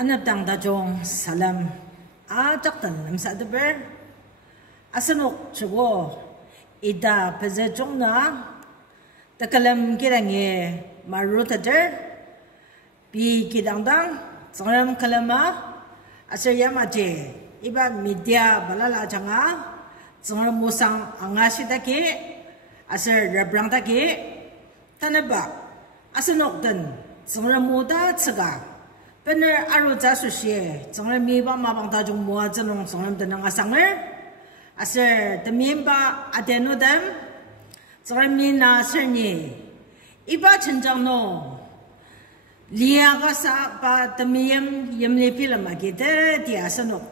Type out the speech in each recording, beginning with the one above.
Anabdang dajong salam ajaktan lamsa deber asanok chugo ida pezejong na takalam kirange marutader bi kidangdang zongram kalama asar yamaje iba media balala janga zongram musang angasidake asar rabrangdake tanaba asanok dan zongram muda tsaga bener aru jasu sie zongram miba mabang tajung mua zenong zongram denang asanger asar demimba adenodam zongram mina serni iba cenjang no liaga sa ba demiem yemle film agite dia sanok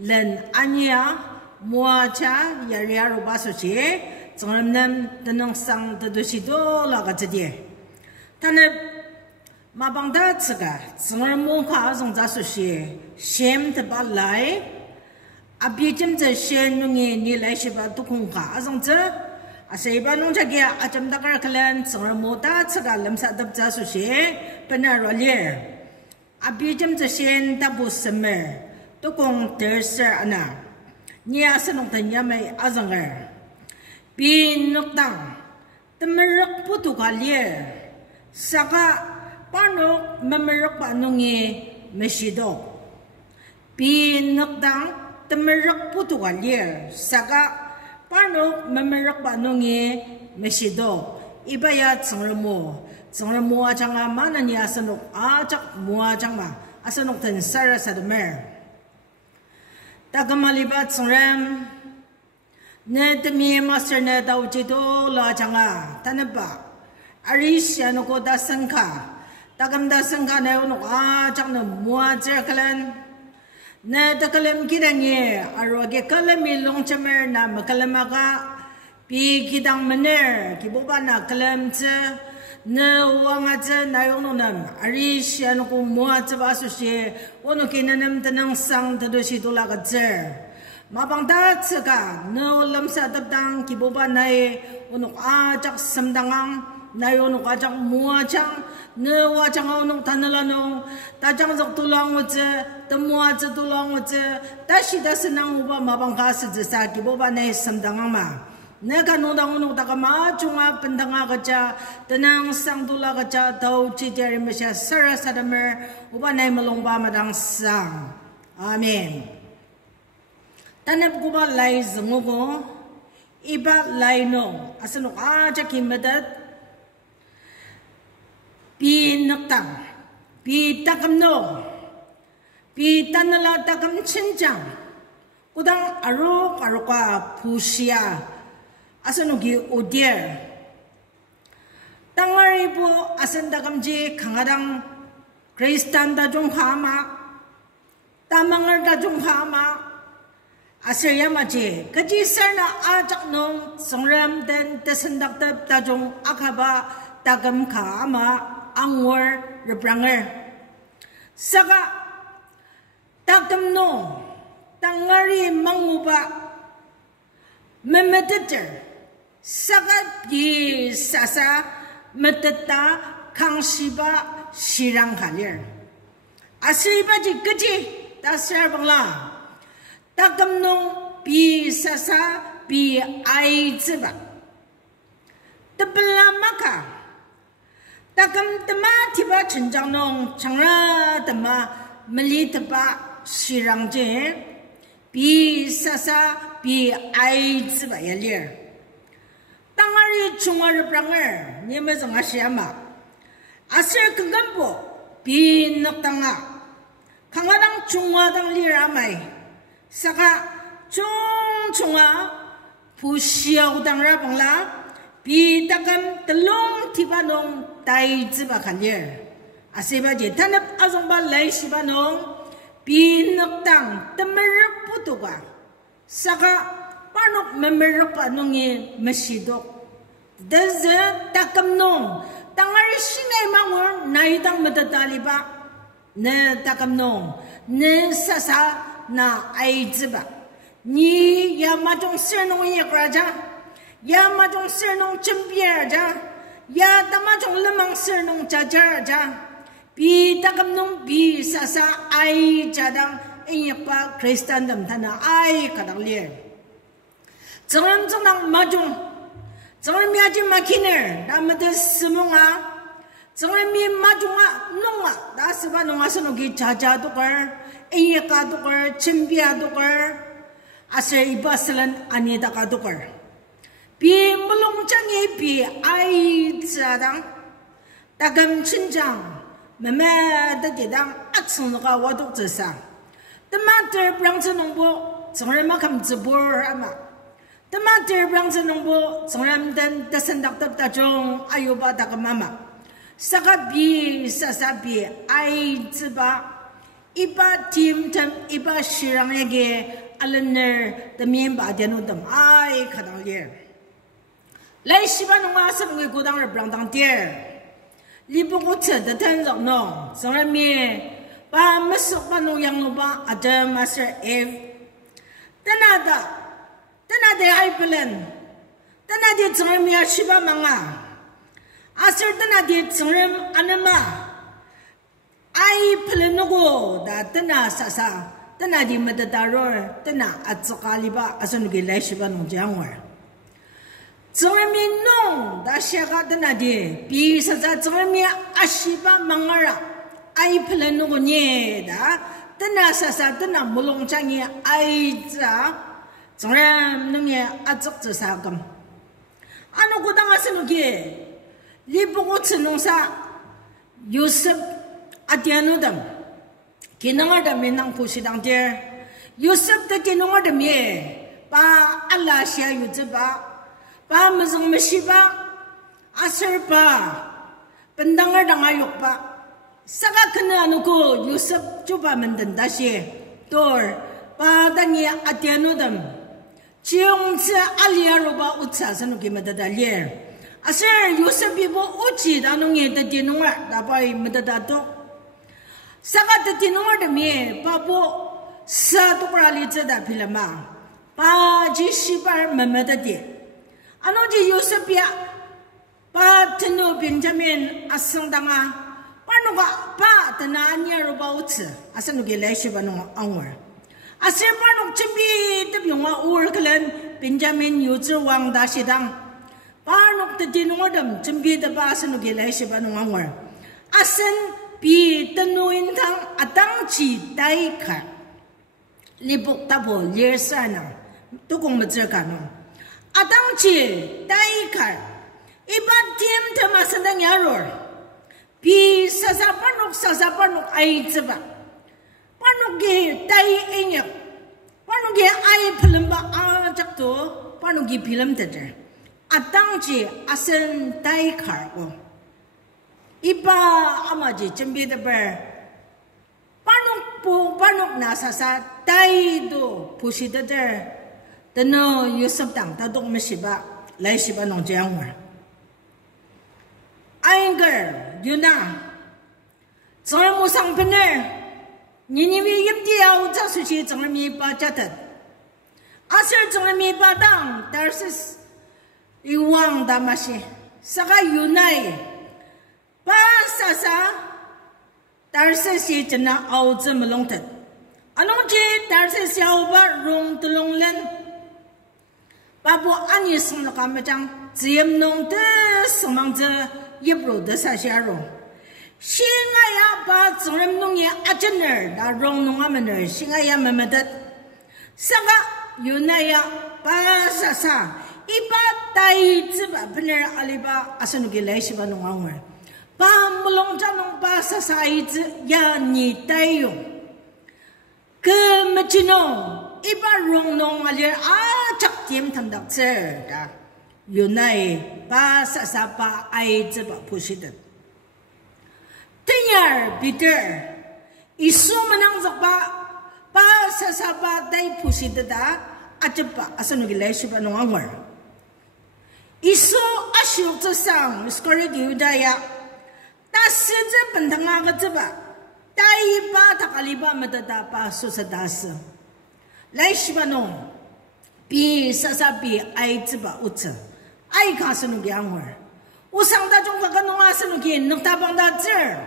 len anya mua cha yaria roba su sie zongram nam denang sang dedusido laga jadie tanab Mabangda tsaga, zongar mongka zong zasu xie, shem te ba lai, abijim ze shen nungi ni lai shi ba dukungka zong ze, asa iba nung jagia ajam dakar kalian zongar moda tsaga lamsa dap zasu xie, benar rolir. Abijim ze shen tabu semer, dukung terser ana, ni asa nung tanya mai azangar. Bin nuktang, temerak putu kalir, saka Pano memerok panungi mesido. Pinakdang temerok putugalir. Saka pano memerok panungi mesido. Ibaya tsangramo. Tsangramo ajanga mana ni asanok ajak mua ajanga. Asanok ten sara sadamer. Tagamalibat tsangram. Ne demi master ne daujido la ajanga. Tanaba. Arisya no ko dasangka. Tagamda sangka na yun ajak na mua jerkalan na takalam kidangi arwage kalami long chamer na makalamaga pi kidang mener kiboba na kalam tsa na wanga tsa na yun nam arish ano ko mua tsa baso siya ono kinanam tanang sang tadoshi tulaga tsa mabang ta tsa ka na ulam sa tabdang kiboba na ono ajak samdangang na yun ajak mua chang ne wa chang nong tanalanong ta chang zok tulang uze ta mua ze tulang uze ta shi da senang uba mabang ka se sa ki bo ba ne samdang ma ne ka no dang no ta ka ma chunga pendanga ga cha tanang sang tula ga cha dau chi jeri me sha sara sadamer uba ne malong ba madang sang amen tanap ko ba lai zungo iba lai no asano a cha ki medat Pi naktang, pi takam no, pi tanala takam chinjang, kudang arok aroka pusia, asanugi udir. Tangari po asan takam ji kangadang Kristan dajong hama, tamangar dajong hama, asayama ji, kaji sarna ajak nong songram den tesendak dajong akaba takam kama. Angwer rebranger saka takamno tangari manguba memetater saka di sasa meteta kangshiba shirang kalir asriba ji gaji tasar bangla takamno bi sasa bi aiziba tebela maka Takam tema tiba cenjang nong changra tema meli teba shirang je bi sasa bi ai ziba ya lir tangari chungar pranger ni me zanga siama asir kengambo bi noktanga kangadang chungwa dang lira mai saka chunga pu xiao dang ra bangla bi takam telung tiba nong tai ziba kalir aseba je tanap azongba lai shiba nong pinaktang temerok putuga saka panok memerok anongi mesidok daza takam nong tangari singay mangor naitang matataliba ne takam nong ne sasa na ai ziba ni yamatong senong yakraja yamatong senong champier ja Ya tama chong lemang sir nong jajar ja 比大个农比啥啥爱家当，因把 Kristen 的他那爱可当脸，总人总当马中，总人面就马起呢，他们的什么啊？总人面马中啊，弄啊，那是把弄啊是弄给家家都个，因家都个，亲别都个，啊是一把是人安尼大家都个，比不弄这也比爱家当，大个亲长。慢慢的给当啊，从那个我都知道，他妈的不让这弄不，从人嘛看直播啊嘛，他妈的不让这弄不，从人的生到大众，哎呦把那个妈妈，啥个比啥啥比，爱子吧，一把听他一把是让那个阿伦那的面包店弄的，哎看到了，来西班牙什么个古当人不让当店。你不过吃的太热闹，上面把没说把农养了吧，阿这马是 F， 等那的还不能，等那的上面去把忙啊，阿是等那的上面安那嘛，还不能那个，等那啥，等那的没得打扰，等那阿这咖喱吧，阿是那个来去把农讲话。从人民弄，但是个的那的，比实在从人民阿西巴忙啊，爱不能弄个年的，等那啥，等那木龙江年爱着，从人弄年阿做这啥个？阿那个当阿是那个，你不过吃弄啥，有时阿点弄的，给那个的没能呼吸当的，有时的给那个的没，把阿拉下有这把。把么子么西吧，阿婶吧，本当儿当阿yok吧，啥个可能那个有时就把门等那些，多儿把当年阿爹弄的，从此阿里阿罗吧，我查是那个么得的脸，阿婶有时比我我记得弄嘢的电弄儿，那把么得的多，啥个的电弄儿的面，把我啥都不让你知道皮了嘛，把这西边么么的点。阿侬就有时别把天路边上面阿生当啊，把那个把的那年儿把我吃，阿是那个来学把那个安稳，阿是把那个这边的用啊，偶尔可能边上面有只王大学当，把那个电脑的这边的把是那个来学把那个安稳，阿生比的录音堂阿当起带看，你不打破脸上呢，都讲么子干呢？阿当起带看，一般天他妈是那样儿，比啥把弄爱子吧，把弄给带一样，把弄给爱不能把阿这多，把弄给不能得着，阿当起阿生带看哦，一般阿妈就准备的呗，把弄拿啥带都不是得着。但呢，有什当他都没西吧，来西吧弄这样玩。安个有那，从来没上班呢，你为一掉这出去，从来没把家的，阿是从来没把当，但是有忘的嘛些，啥个有奈，把啥，但是是真的熬这么弄的，阿弄这但是小把弄的弄人。把不按你生了干么讲，只要弄的什么子也不的啥些容，现在呀把众人弄也阿真儿，那容弄俺们那儿，现在呀慢慢的，啥个有那样把啥，一把袋子吧，本来阿里吧，阿是那个来西吧弄俺们，把木龙家弄把啥椅子呀你带用，个么子弄。一把容弄啊，连啊，这点他们到这的，原来把啥把爱子把不是的，第二彼得，一说么能做把啥把带不是的哒，啊这把啊是那个来是把弄安儿，一说啊学这上，是个人有的呀，但是这本堂啊个这把，带一把他个里把没得大把说是大事。来西吧弄，比啥比爱子吧我吃，爱看是那个样儿。我上大中国个弄啊是那个弄大帮大字儿，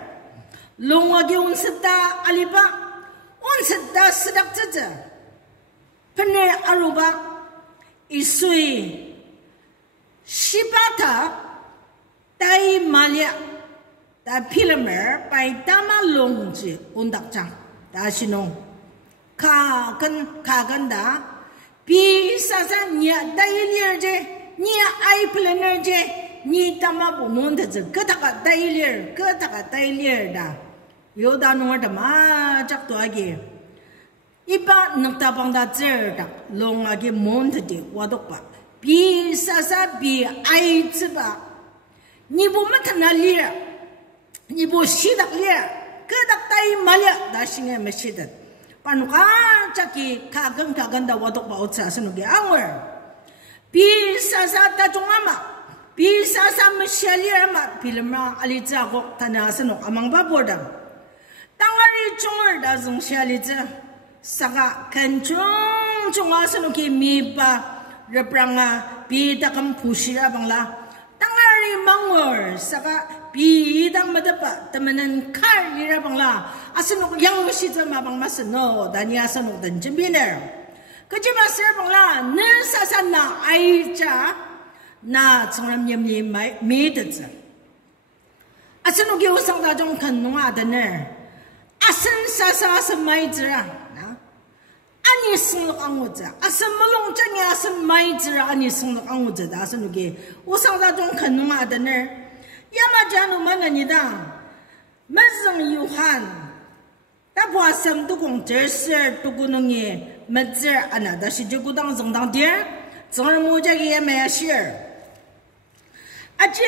롱하게 온스다 알리바 온스다 스닥저저 펜네 아루바 이수이 시바타 따이 말야 다 필름을 바이타마 롱지 온닥장 다시농 가간다 비사사 냐 다일리르제 냐 아이플레너제 니 타마부 몬데즈 그다가 다일리르다 요다노르다 마 작도하게 이바 늑다방다 쯔르다 롱하게 몬데디 와독바 비사사 비 아이츠바 니보마타날리라 니보시닥리라 그닥 따이 말야 다싱에 메시드 panuka caki kaganda wadok bautsa senugi angwer bisa ta jongama bisa mesyali ama filma aliza gok tana senuk amang babodam tangari chongor da zong syaliza saka kanchong chonga senugi miba repranga bida kam pushira bangla tangari mangor saka bidang madapa temenan kar lira bangla asanok yang masjid mabang masno dani asanok dan jembiner kejima ser bangla ne sasana aija na chongram yemni medetza asanok yo sang da jong kan nunga dane asan sasa samaizra na ani sunglok angwoza asan malong changi asan maizra ani sunglok angwoza da asanok usang da jong kan nunga dane 야마자노 만나니다 만성 유한 다보아섬 두공 절설 두구능이 멋져 안나다 시주구당 정당디에 정을 모자기 예매야시 아제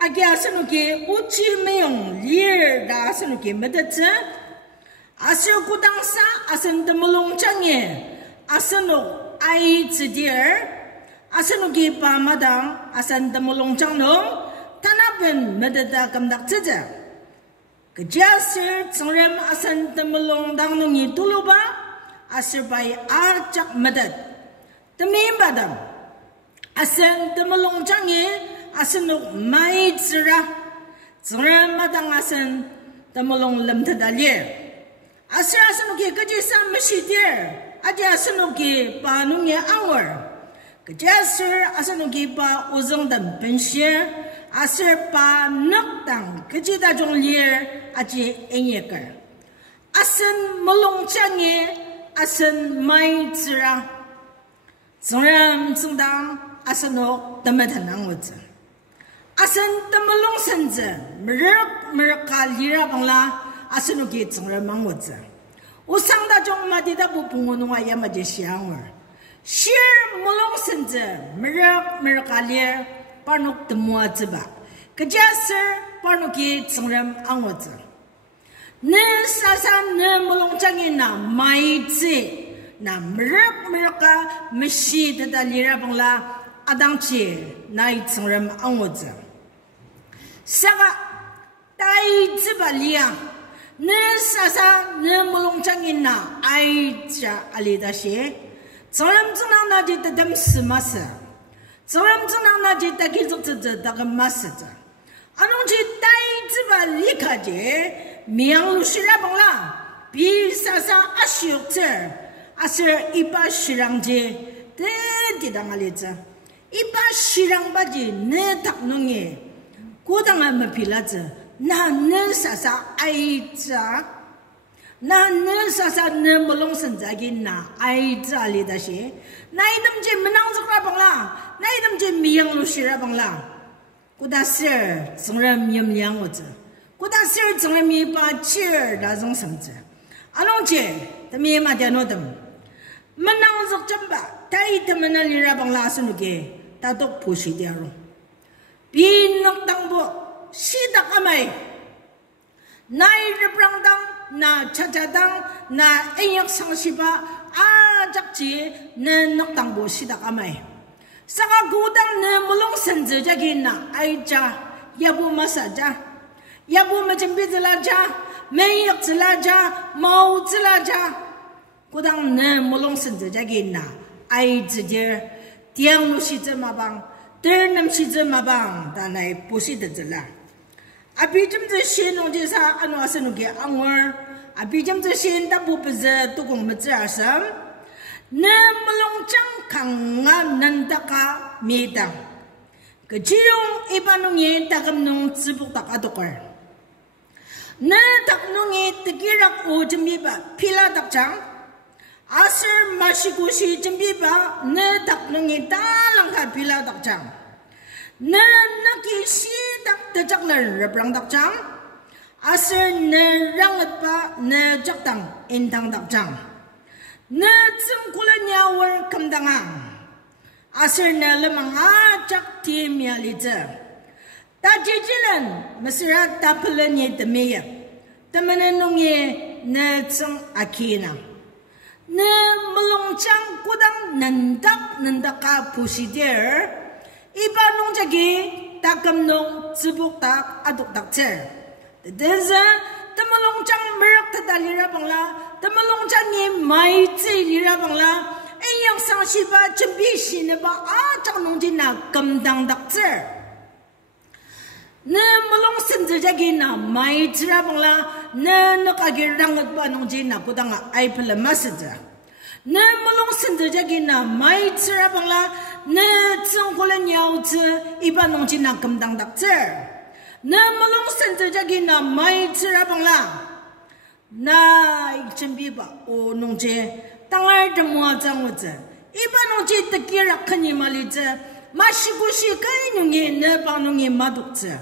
아기아스누기 우치매용 리얼다 아스누기 멋졌지 아스구당사 아선드물롱장에 아스누 아이즈디어 아스누기 바마당 아선드물롱장농 Tanapen medada kamdak ceja. Kejasir cengrim asan temelong dang nungi tuluba asir bai arcak medad. Temim badam asan temelong jangi asan nuk mai zira. Cengrim madang asan temelong lem tadalir. Asir asan nuki kejisan mesyidir. Aja asan nuki pa nungi awar. Kejasir asan nuki pa uzang dan pensyir. Asir pa nakdang kejida jong lier aji enyekar. Asan melong change asan mai zira. Zongram zongdang asan ok temetanang wudza. Asan temelong senze mereka lira bangla asan ok zongram mang wudza. Usang da jong madida bu pungununga yamaje siangwer. Shir melong senze mereka lira Panuk temua jeba, kejaser panuki cengram angwat. Ne sasa ne melongcangi na maize na mereka mesti tadalira bangla adangci nai cengram angwat. Saka tai jeba liang ne sasa ne melongcangi na aija alidasi cengram cengram na di tadam semasa. Seorang senang naji tak kisah saja tak massaja. Anong ji tai ziba likaje miang lu sila bangla bisa sa asyuk cer asir ipa sirang je te tidak ngaliza ipa sirang baji ne tak nungi kudangan mapilaza na ne sasa aiza na ne sasa ne melong senjagi na aiza lidasi na idam je menang zukra bangla那一种就米养路是了帮啦，古大事儿总人米养我这，古大事儿总人米把气儿那种生子，阿龙姐他米嘛点诺的，门当做真吧，他一他们那里了帮啦是那个，他都不是点儿，比那当不西的阿妹，那一日不让当，那恰恰当，那一样上西吧，啊，这节那当不西的阿妹。Saka gudang ne mulong senze jagina aija yabu masaja yabu macam bizelaja meyak zelaja mau zelaja gudang ne mulong senze jagina aija je tiang lu si zema bang ternam si zema bang tanai pusi de zela 比这么子些农这啥安诺是农给安儿，比这么子些大部分是都跟我们这样什，那么龙江康啊能大家没当，个只用一般农业大家农只不大家都个，那大农业得给让我这么把皮拉大张。Asal masih kusi jembiba ne tak nungi dalang ka bila tak jang ne naki si tak tajak le replang tak jang asal ne rangat pa ne jak tang intang tak jang ne tsengkula nyawar kamdangang asal ne lemang ajak tim ya lize ta jijilan mesra tapelan ye demiya temenan nungi ne tseng akina ne melongcang kudang nendak ka pusider iba nong jagi takam nong zibuk tak aduk tak cer deza temelongcang merak tadalira bangla temelongcang ni mai zi lira bangla yang sang siba jembi sine ba ajak nong jina kamdang tak cer ne melong senze jagi na mai zira bangla ne nakagir rangat ba nong jina kudang ai pala masaja ne melong senze jagi na mai zira bangla ne zengkula nyau zi iba nong jina kamdang tak cer ne melong senze jagi na mai zira bangla na jembi ba o nong je tangar de mo jang wo zi iba nong je tekira khani mali zi ma shi gu shi kai nong ye ne ba nong ye ma duk zi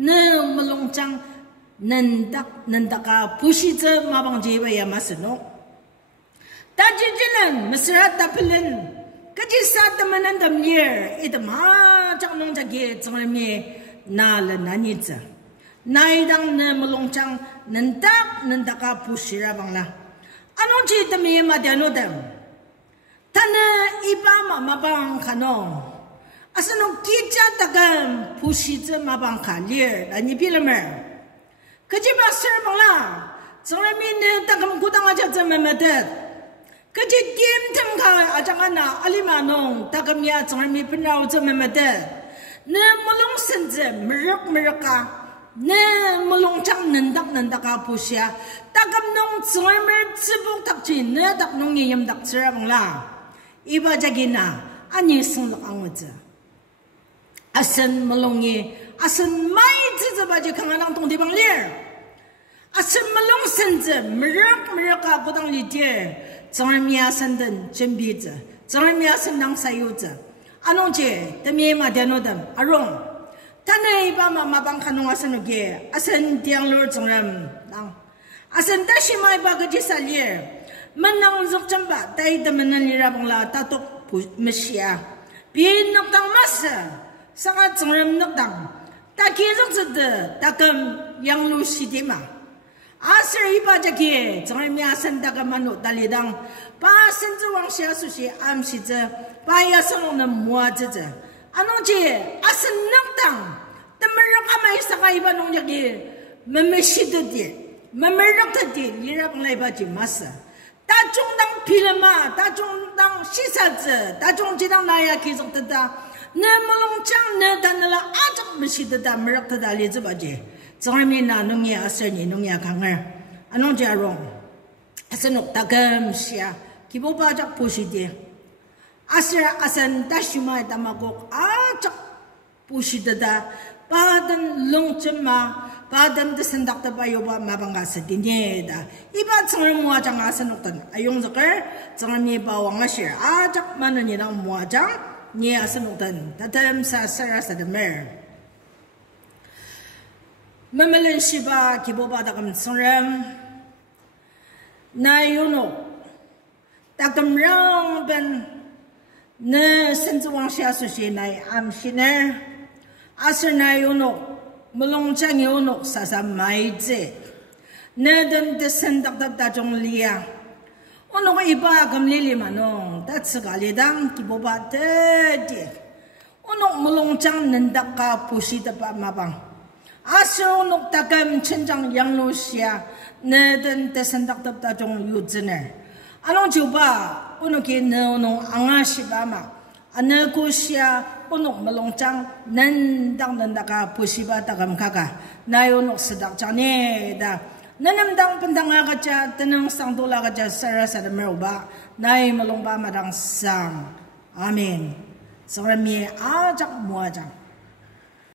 ne melongcang nendak ka pushi ze ma bang je ba ya masno ta jijilan mesra tapilen kaji sa tamanan dam yer it ma chang nong jage chang me na la nani ze nai dang ne melongcang nendak ka pushi ra bang la anong ji tam ye ma dia no dam tana iba ma bang khanong asano kita takkan pushi ze ma bang khalir ani bilamer kaji ba ser bangla zongla min ne takam kudang aja ze memadet kaji game tang kha ajang ana alimanong takam ya zongla mi pinau ze memadet ne molong sen ze meraka ne molong chang nendak ka pushya takam nong zongla mer zibuk tak chin ne tak nong yem tak ser bangla iba jagina ani sung lak angwaze asan melongi asan mai zizi baji kanganang tong dibang lir asan melong senze merak ka kudang lidir zangan miya sandan jembi ze zangan miya sandang sayu ze anong je demi ma denodam arong tanay ba mabang kanong asan uge asan diang lor zangan nang asan tashi mai ba gaji salir menang zok jamba tay damanan lirabang la tatok mesya bin nagtang masa sangat zangan nagtang takizok zede takam yang lu sidima asir iba jaki zangan miasan takam manu dalidang pa senze wang sia susi am size pa ya salong na mua zeze anong je asan nagtang temerak amay sakay iba nong jaki memesidadi memerakdadi lirabang la iba masa大中当皮了嘛，大中当西沙子，大中这当那呀，其实的哒，那么龙江那当那了阿张没西的哒，没让他哒例子吧姐，从来没拿农业阿生意农业看儿，阿农家容，阿生弄大个西啊，基本把这不是的，阿生阿生大西嘛，大马国阿张不是的哒，把等龙针嘛。Padam de sendak ta bayo ba mabanga sa dinye da iba changar mo jang asan uktan ayong zakar changar mi ba wang ashir ajak manan ni nang mo jang ni asan uktan tatam sa sara sa demer mamalan shiba kibo ba da kam sangram na yuno takam rang ben na senzu wang sha su shi nai am shiner asar na yuno melong chang yonok sasa mai ze nadan de sendak da jong lia onok iba gam lili manong dat sekali dang kiboba de onok melong chang nendak ka pusi da pa mabang aso onok takam chenjang yang lo sia nadan de sendak da jong yuzner anong juba onok ye no anga shiba ma ane ko siya unok malongchang nan dang nan daka pusiba tagam kaka nayo nok sedak chane da nanam dang pendanga kaca tenang sang dola kaca sara sara meroba nay malongba madang sang amen. Sorami ajak muajak